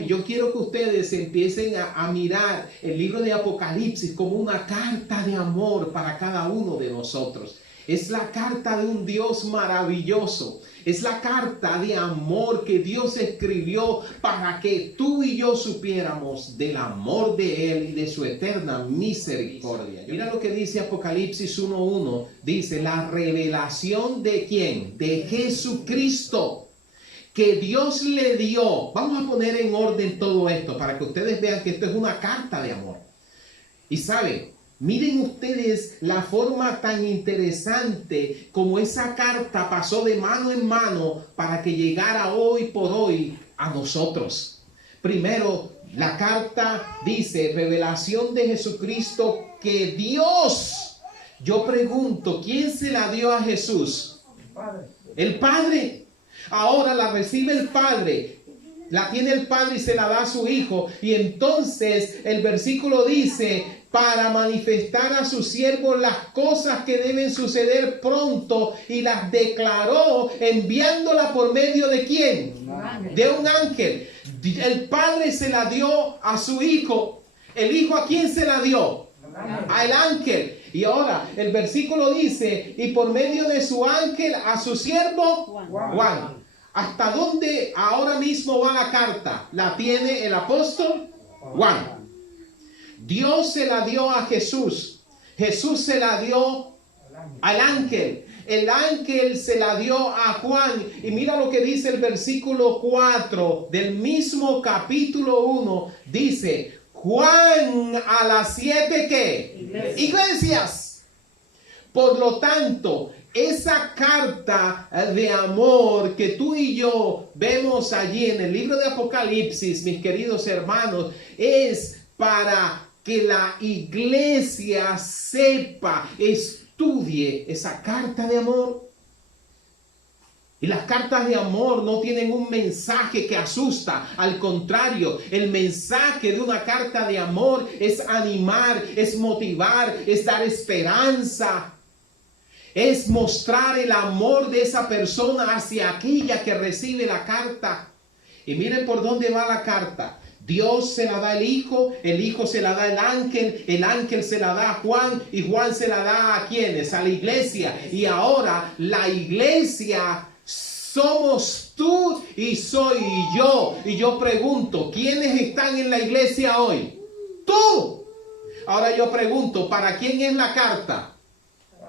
Y yo quiero que ustedes empiecen a mirar el libro de Apocalipsis como una carta de amor para cada uno de nosotros. Es la carta de un Dios maravilloso. Es la carta de amor que Dios escribió para que tú y yo supiéramos del amor de Él y de su eterna misericordia. Mira lo que dice Apocalipsis 1:1. Dice, la revelación de ¿quién? De Jesucristo, que Dios le dio. Vamos a poner en orden todo esto para que ustedes vean que esto es una carta de amor. Y saben, miren ustedes la forma tan interesante como esa carta pasó de mano en mano para que llegara hoy por hoy a nosotros. Primero, la carta dice, revelación de Jesucristo que Dios. Yo pregunto, ¿quién se la dio a Jesús? El Padre. Ahora la recibe el Padre. La tiene el Padre y se la da a su Hijo. Y entonces el versículo dice, para manifestar a sus siervos las cosas que deben suceder pronto, y las declaró enviándola por medio de ¿quién? De un ángel. El Padre se la dio a su Hijo. ¿El Hijo a quién se la dio? Al ángel. Y ahora el versículo dice, y por medio de su ángel a su siervo Juan. ¿Hasta dónde ahora mismo va la carta? ¿La tiene el apóstol Juan? Dios se la dio a Jesús. Jesús se la dio al ángel. El ángel se la dio a Juan. Y mira lo que dice el versículo 4 del mismo capítulo 1. Dice, Juan a las 7 ¿qué? Iglesias. Por lo tanto, esa carta de amor que tú y yo vemos allí en el libro de Apocalipsis, mis queridos hermanos, es para que la iglesia sepa, estudie esa carta de amor. Y las cartas de amor no tienen un mensaje que asusta. Al contrario, el mensaje de una carta de amor es animar, es motivar, es dar esperanza. Es mostrar el amor de esa persona hacia aquella que recibe la carta. Y miren por dónde va la carta. Dios se la da al Hijo se la da al ángel se la da a Juan, y Juan se la da a ¿quiénes? A la iglesia. Y ahora la iglesia somos tú y soy yo. Y yo pregunto, ¿quiénes están en la iglesia hoy? Tú. Ahora yo pregunto, ¿para quién es la carta?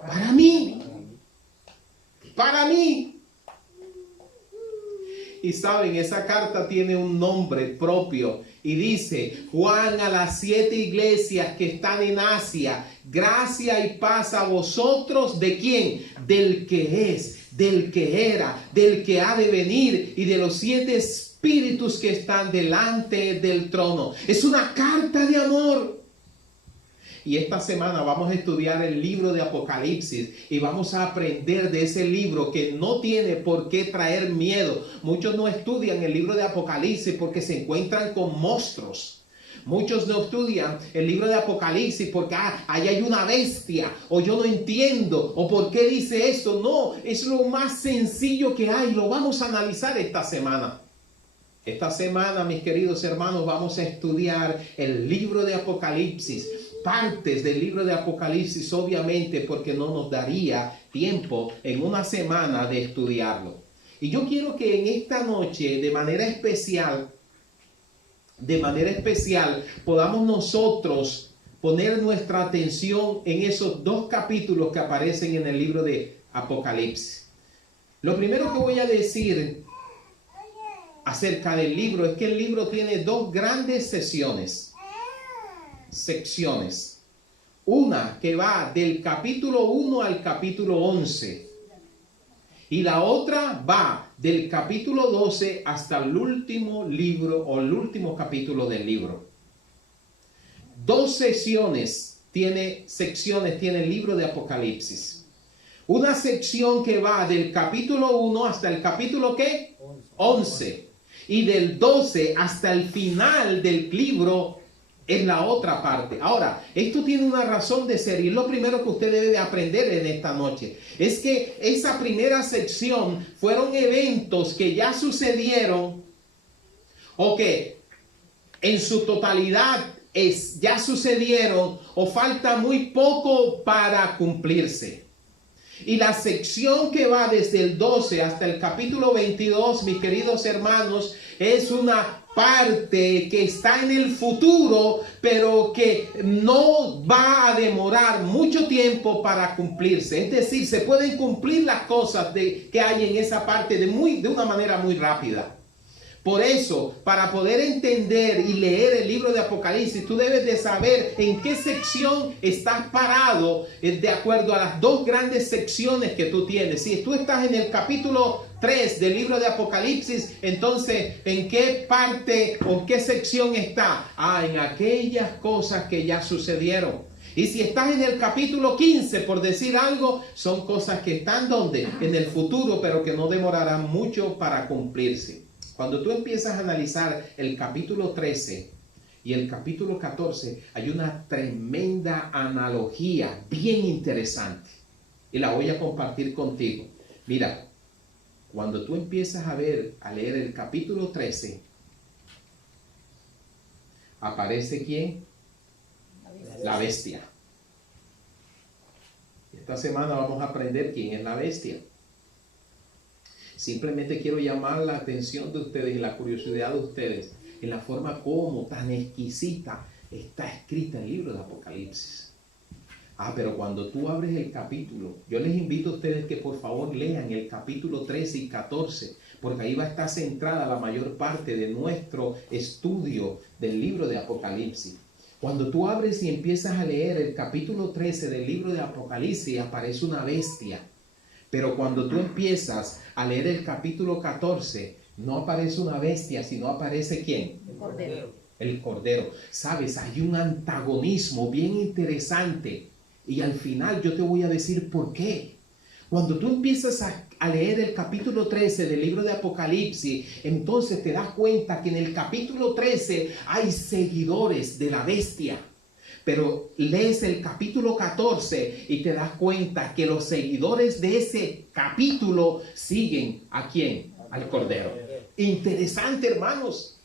Para mí. Para mí. Y saben, esa carta tiene un nombre propio y dice, Juan a las 7 iglesias que están en Asia, gracia y paz a vosotros, ¿de quién? Del que es, del que era, del que ha de venir y de los 7 espíritus que están delante del trono. Es una carta de amor. Y esta semana vamos a estudiar el libro de Apocalipsis y vamos a aprender de ese libro que no tiene por qué traer miedo. Muchos no estudian el libro de Apocalipsis porque se encuentran con monstruos. Muchos no estudian el libro de Apocalipsis porque ahí hay una bestia, o yo no entiendo, o por qué dice esto. No, es lo más sencillo que hay. Lo vamos a analizar esta semana. Esta semana, mis queridos hermanos, vamos a estudiar el libro de Apocalipsis. Partes del libro de Apocalipsis, obviamente, porque no nos daría tiempo en una semana de estudiarlo. Y yo quiero que en esta noche, de manera especial, podamos nosotros poner nuestra atención en esos 2 capítulos que aparecen en el libro de Apocalipsis. Lo primero que voy a decir acerca del libro es que el libro tiene 2 grandes secciones. Una que va del capítulo 1 al capítulo 11 y la otra va del capítulo 12 hasta el último libro o el último capítulo del libro. 2 secciones tiene el libro de Apocalipsis. Una sección que va del capítulo 1 hasta el capítulo ¿qué? 11 y del 12 hasta el final del libro es la otra parte. Ahora, esto tiene una razón de ser y lo primero que usted debe de aprender en esta noche es que esa primera sección fueron eventos que ya sucedieron o que en su totalidad ya sucedieron o falta muy poco para cumplirse. Y la sección que va desde el 12 hasta el capítulo 22, mis queridos hermanos, es una parte que está en el futuro, pero que no va a demorar mucho tiempo para cumplirse. Es decir, se pueden cumplir las cosas que hay en esa parte de una manera muy rápida. Por eso, para poder entender y leer el libro de Apocalipsis, tú debes de saber en qué sección estás parado de acuerdo a las dos grandes secciones que tú tienes. Si tú estás en el capítulo 3 del libro de Apocalipsis, entonces, ¿en qué parte o qué sección está? En aquellas cosas que ya sucedieron. Y si estás en el capítulo 15, por decir algo, son cosas que están ¿dónde? En el futuro, pero que no demorarán mucho para cumplirse. Cuando tú empiezas a analizar el capítulo 13 y el capítulo 14, hay una tremenda analogía bien interesante. Y la voy a compartir contigo. Mira, cuando tú empiezas a leer el capítulo 13, ¿aparece quién? La bestia. Esta semana vamos a aprender quién es la bestia. Simplemente quiero llamar la atención de ustedes y la curiosidad de ustedes en la forma como tan exquisita está escrita el libro de Apocalipsis. Pero cuando tú abres el capítulo, yo les invito a ustedes que por favor lean el capítulo 13 y 14, porque ahí va a estar centrada la mayor parte de nuestro estudio del libro de Apocalipsis. Cuando tú abres y empiezas a leer el capítulo 13 del libro de Apocalipsis, aparece una bestia. Pero cuando tú empiezas a leer el capítulo 14, no aparece una bestia, sino aparece ¿quién? El Cordero. El Cordero. Sabes, hay un antagonismo bien interesante. Y al final yo te voy a decir por qué. Cuando tú empiezas a leer el capítulo 13 del libro de Apocalipsis, entonces te das cuenta que en el capítulo 13 hay seguidores de la bestia. Pero lees el capítulo 14 y te das cuenta que los seguidores de ese capítulo siguen ¿a quién? Al Cordero. Interesante, hermanos.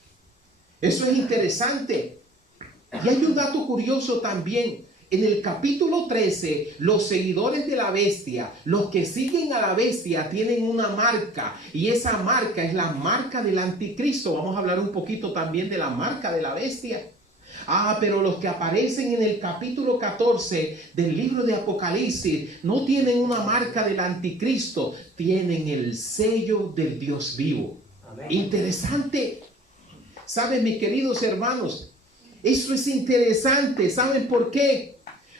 Eso es interesante. Y hay un dato curioso también. En el capítulo 13, los seguidores de la bestia, los que siguen a la bestia, tienen una marca. Y esa marca es la marca del anticristo. Vamos a hablar un poquito también de la marca de la bestia. Pero los que aparecen en el capítulo 14 del libro de Apocalipsis no tienen una marca del anticristo, tienen el sello del Dios vivo. Amén. Interesante. ¿Saben, mis queridos hermanos? Eso es interesante. ¿Saben por qué?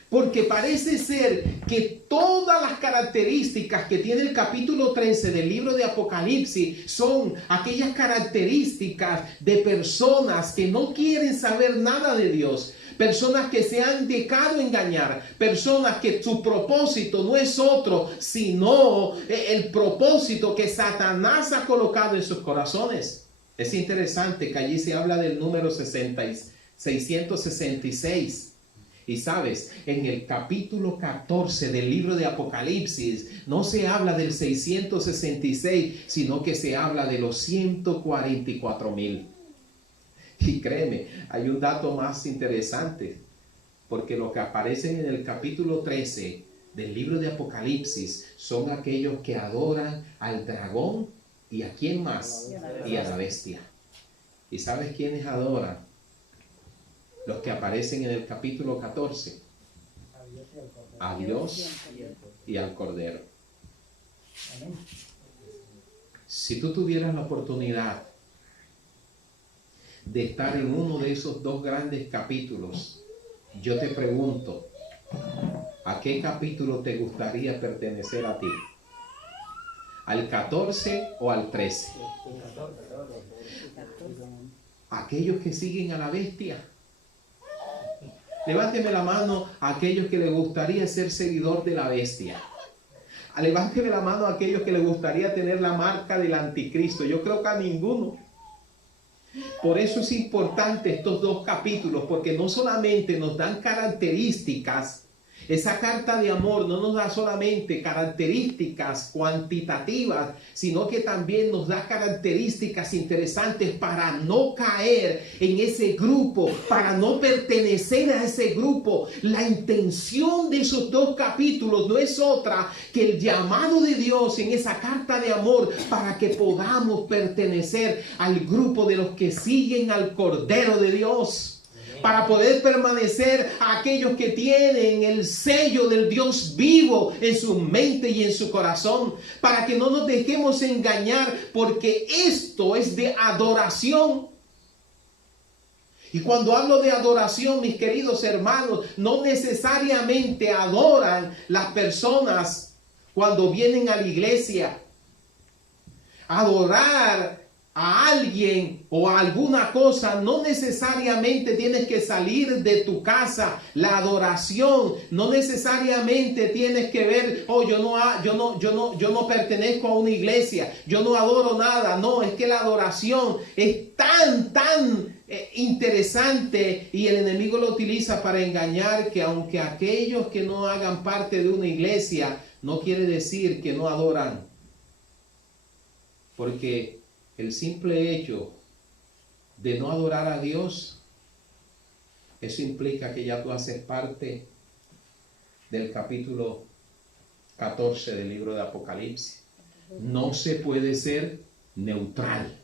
Porque parece ser que todas las características que tiene el capítulo 13 del libro de Apocalipsis son aquellas características de personas que no quieren saber nada de Dios. Personas que se han dejado engañar. Personas que su propósito no es otro, sino el propósito que Satanás ha colocado en sus corazones. Es interesante que allí se habla del número 666. Y sabes, en el capítulo 14 del libro de Apocalipsis no se habla del 666, sino que se habla de los 144,000. Y créeme, hay un dato más interesante, porque los que aparecen en el capítulo 13 del libro de Apocalipsis son aquellos que adoran al dragón y ¿a quién más? Y a la bestia. ¿Y sabes quiénes adoran? Los que aparecen en el capítulo 14. A Dios y al Cordero. Si tú tuvieras la oportunidad de estar en uno de esos dos grandes capítulos, yo te pregunto, ¿a qué capítulo te gustaría pertenecer a ti? ¿Al 14 o al 13? Aquellos que siguen a la bestia. Levánteme la mano a aquellos que les gustaría ser seguidor de la bestia. Levánteme la mano a aquellos que les gustaría tener la marca del anticristo. Yo creo que a ninguno. Por eso es importante estos dos capítulos, porque no solamente nos dan características Esa carta de amor no nos da solamente características cuantitativas, sino que también nos da características interesantes para no caer en ese grupo, para no pertenecer a ese grupo. La intención de esos 2 capítulos no es otra que el llamado de Dios en esa carta de amor para que podamos pertenecer al grupo de los que siguen al Cordero de Dios. Para poder permanecer a aquellos que tienen el sello del Dios vivo en su mente y en su corazón. Para que no nos dejemos engañar, porque esto es de adoración. Y cuando hablo de adoración, mis queridos hermanos, no necesariamente adoran las personas cuando vienen a la iglesia. Adorar a alguien o a alguna cosa, no necesariamente tienes que salir de tu casa. La adoración no necesariamente tienes que ver, yo no pertenezco a una iglesia, yo no adoro nada. No, es que la adoración es tan interesante, y el enemigo lo utiliza para engañar, que aunque aquellos que no hagan parte de una iglesia, no quiere decir que no adoran, porque el simple hecho de no adorar a Dios, eso implica que ya tú haces parte del capítulo 14 del libro de Apocalipsis. No se puede ser neutral.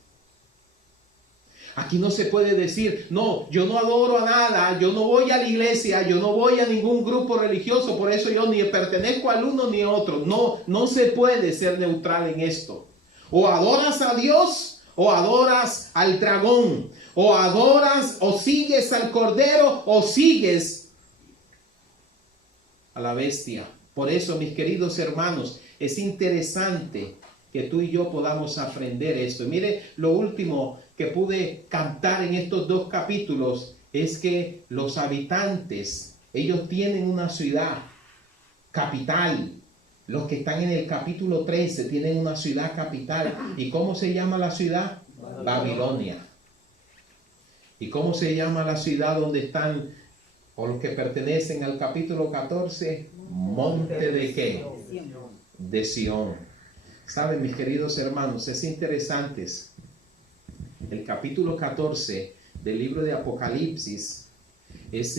Aquí no se puede decir, no, yo no adoro a nada, yo no voy a la iglesia, yo no voy a ningún grupo religioso, por eso yo ni pertenezco al uno ni a otro. No, no se puede ser neutral en esto. O adoras a Dios, o adoras al dragón, o adoras o sigues al Cordero, o sigues a la bestia. Por eso, mis queridos hermanos, es interesante que tú y yo podamos aprender esto. Y mire, lo último que pude captar en estos 2 capítulos es que los habitantes, ellos tienen una ciudad capital. Los que están en el capítulo 13 tienen una ciudad capital. ¿Y cómo se llama la ciudad? Babilonia. ¿Y cómo se llama la ciudad donde están, o los que pertenecen al capítulo 14? ¿Monte de qué? De Sión. Saben, mis queridos hermanos, es interesante. El capítulo 14 del libro de Apocalipsis es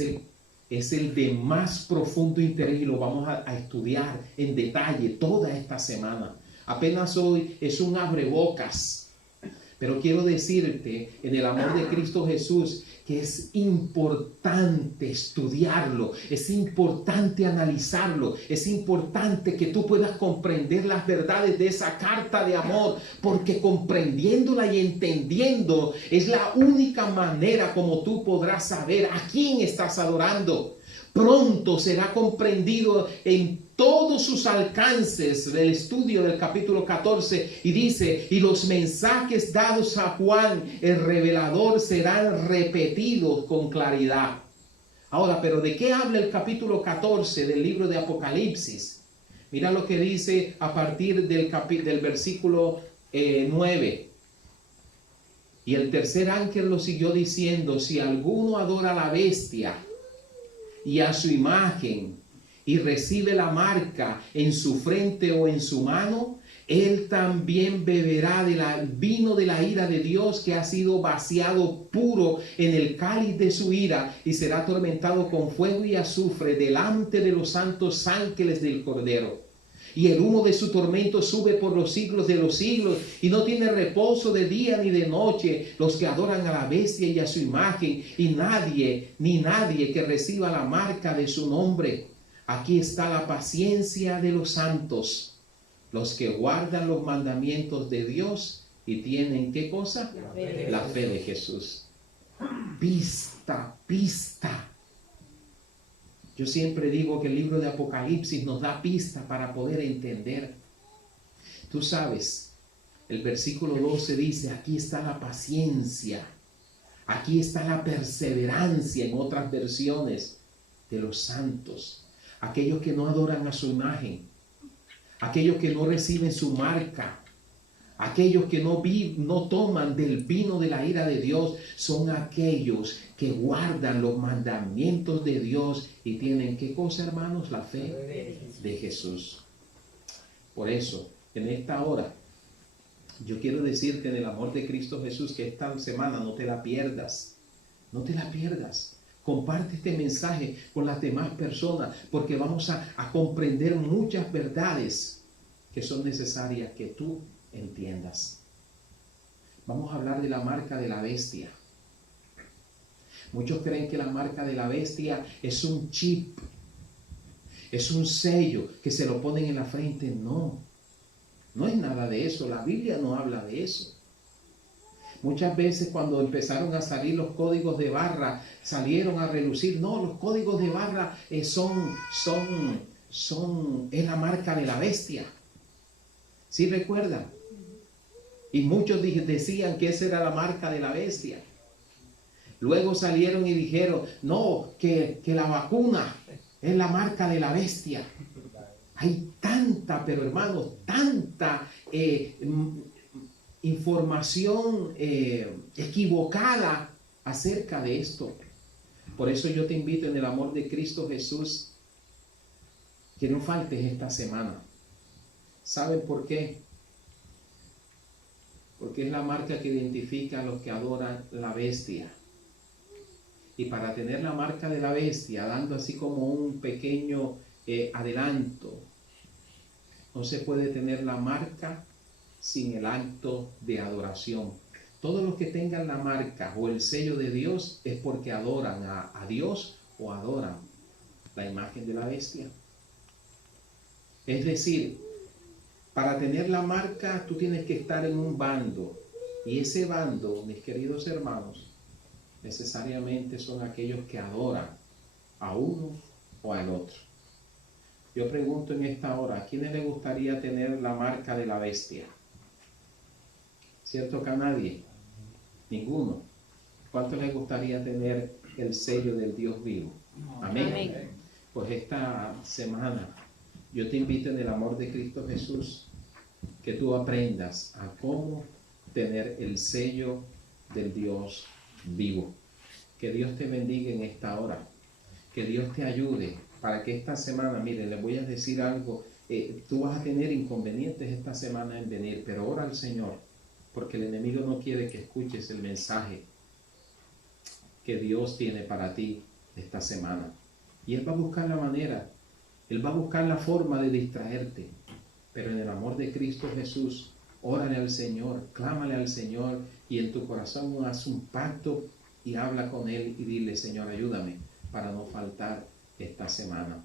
el de más profundo interés, y lo vamos a estudiar en detalle toda esta semana. Apenas hoy es un abrebocas, pero quiero decirte en el amor de Cristo Jesús que es importante estudiarlo, es importante analizarlo, es importante que tú puedas comprender las verdades de esa carta de amor, porque comprendiéndola y entendiendo es la única manera como tú podrás saber a quién estás adorando. Pronto será comprendido en todos sus alcances del estudio del capítulo 14, y dice, y los mensajes dados a Juan el revelador serán repetidos con claridad. Ahora, pero ¿de qué habla el capítulo 14 del libro de Apocalipsis? Mira lo que dice a partir del versículo 9. Y el tercer ángel lo siguió diciendo, si alguno adora a la bestia y a su imagen, y recibe la marca en su frente o en su mano, él también beberá del vino de la ira de Dios, que ha sido vaciado puro en el cáliz de su ira, y será atormentado con fuego y azufre delante de los santos ángeles del Cordero. Y el humo de su tormento sube por los siglos de los siglos, y no tiene reposo de día ni de noche los que adoran a la bestia y a su imagen, y nadie que reciba la marca de su nombre. Aquí está la paciencia de los santos, los que guardan los mandamientos de Dios y tienen, ¿qué cosa? La fe de Jesús. Pista. Yo siempre digo que el libro de Apocalipsis nos da pista para poder entender. Tú sabes, el versículo 12 dice, aquí está la paciencia, aquí está la perseverancia, en otras versiones, de los santos. Aquellos que no adoran a su imagen, aquellos que no reciben su marca, Aquellos que no toman del vino de la ira de Dios son aquellos que guardan los mandamientos de Dios y tienen, ¿qué cosa, hermanos? La fe de Jesús. Por eso, en esta hora, yo quiero decirte en el amor de Cristo Jesús que esta semana no te la pierdas. No te la pierdas. Comparte este mensaje con las demás personas porque vamos a comprender muchas verdades que son necesarias que tú entiendas. Vamos a hablar de la marca de la bestia. Muchos creen que la marca de la bestia es un chip, es un sello que se lo ponen en la frente. No, no es nada de eso. La Biblia no habla de eso. Muchas veces cuando empezaron a salir los códigos de barra, salieron a relucir. No, los códigos de barra es la marca de la bestia. ¿Sí recuerdan? Y muchos decían que esa era la marca de la bestia. Luego salieron y dijeron, no, que la vacuna es la marca de la bestia. Hay tanta, pero hermanos, tanta información equivocada acerca de esto. Por eso yo te invito en el amor de Cristo Jesús que no faltes esta semana. ¿Saben por qué? Porque es la marca que identifica a los que adoran la bestia. Y para tener la marca de la bestia, dando así como un pequeño adelanto, no se puede tener la marca sin el acto de adoración. Todos los que tengan la marca o el sello de Dios es porque adoran a Dios o adoran la imagen de la bestia. Es decir, para tener la marca tú tienes que estar en un bando. Y ese bando, mis queridos hermanos, necesariamente son aquellos que adoran a uno o al otro. Yo pregunto en esta hora, ¿a quiénes les gustaría tener la marca de la bestia? ¿Cierto que a nadie? Ninguno. ¿Cuántos les gustaría tener el sello del Dios vivo? Amén. Amén. Pues esta semana yo te invito en el amor de Cristo Jesús que tú aprendas a cómo tener el sello del Dios vivo. Que Dios te bendiga en esta hora. Que Dios te ayude para que esta semana, miren, les voy a decir algo. Tú vas a tener inconvenientes esta semana en venir, pero ora al Señor, porque el enemigo no quiere que escuches el mensaje que Dios tiene para ti esta semana. Y Él va a buscar la manera, Él va a buscar la forma de distraerte. Pero en el amor de Cristo Jesús, órale al Señor, clámale al Señor y en tu corazón haz un pacto y habla con Él y dile, Señor, ayúdame para no faltar esta semana.